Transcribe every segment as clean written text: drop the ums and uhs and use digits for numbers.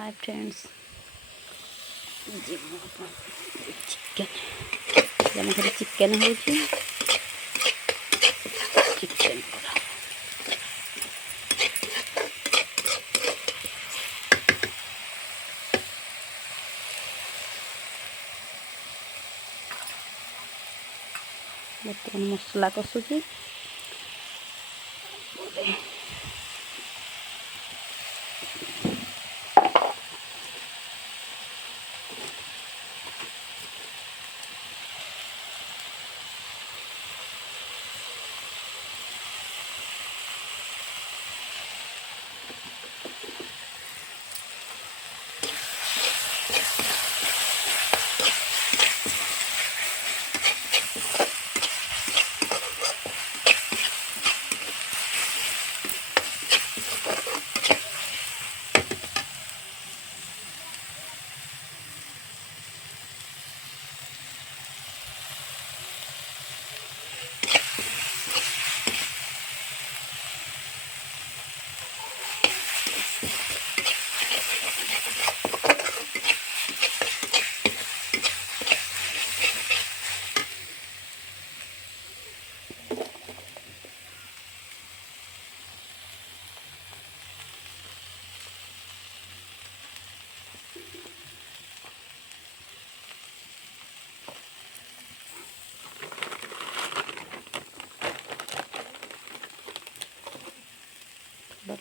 hi friends chicken खाली chicken हो chicken बर्तमान मसला कषुची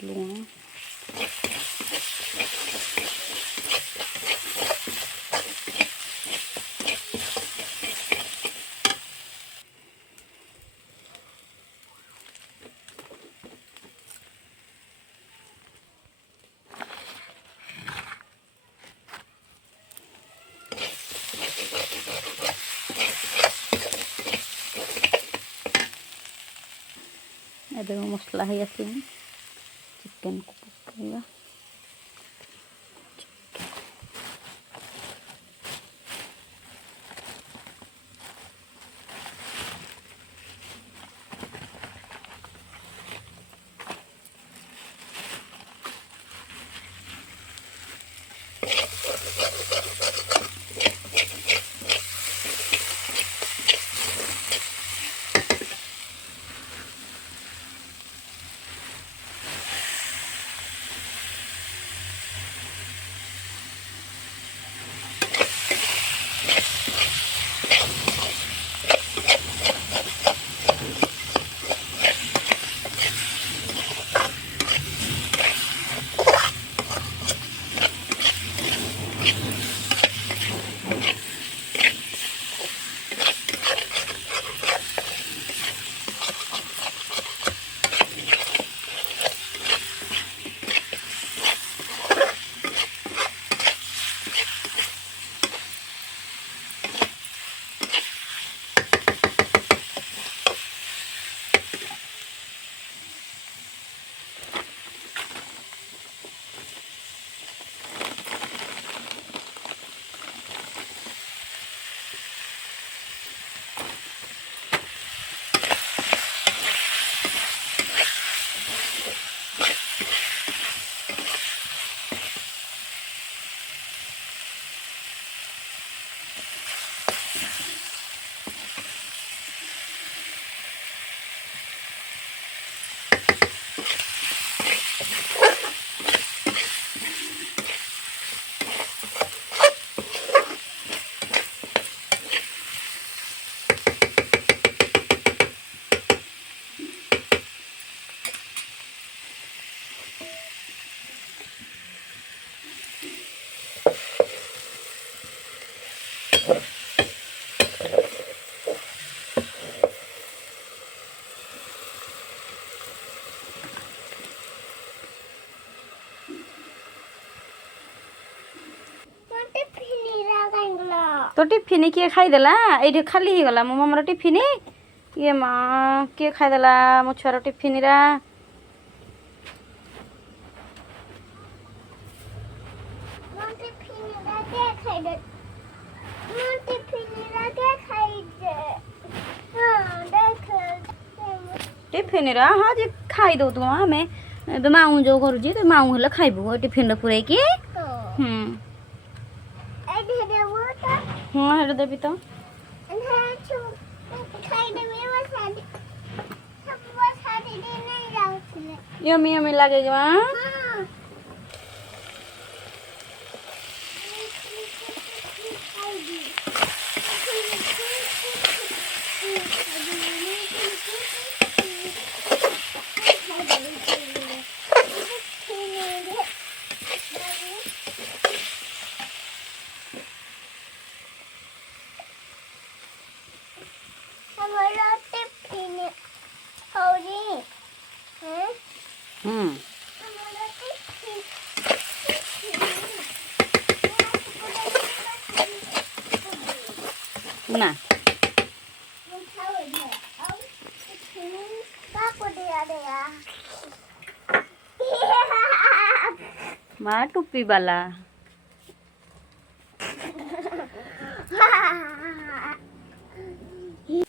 लूण ଏବେ ମସଲା ହେଇ ଆସିଲାଣି चिकेन को पकाइबा तो टिफिन किए खाईदेला ये खाली ही गला मो मामार टिफिन ये माँ किए खाईदेला मो छुआर टिफिन रा टिफिन रा हाँ जी खाई दो तू हमें तो माऊ जो करुची तो माऊ हेल्ला खाइबू टिफिन पूरे कि হুম হ্যাঁ এটা দেবি তো यम्मी यम्मी लागेगा ना माँ टुप्पी वाला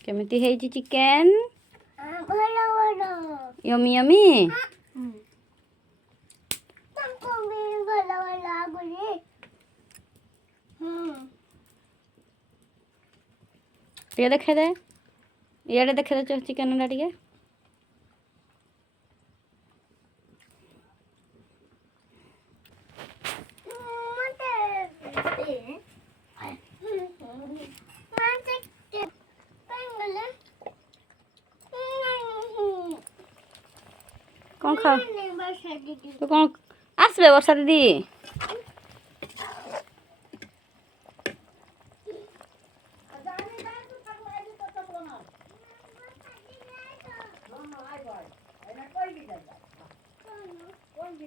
केमिति हेइछि चिकेन यम्मी यम्मी ये देखे दे ये देखे दे चिकेन टा टिके कौन खा तो कौन आसबे वर्षा दीदी कोई भी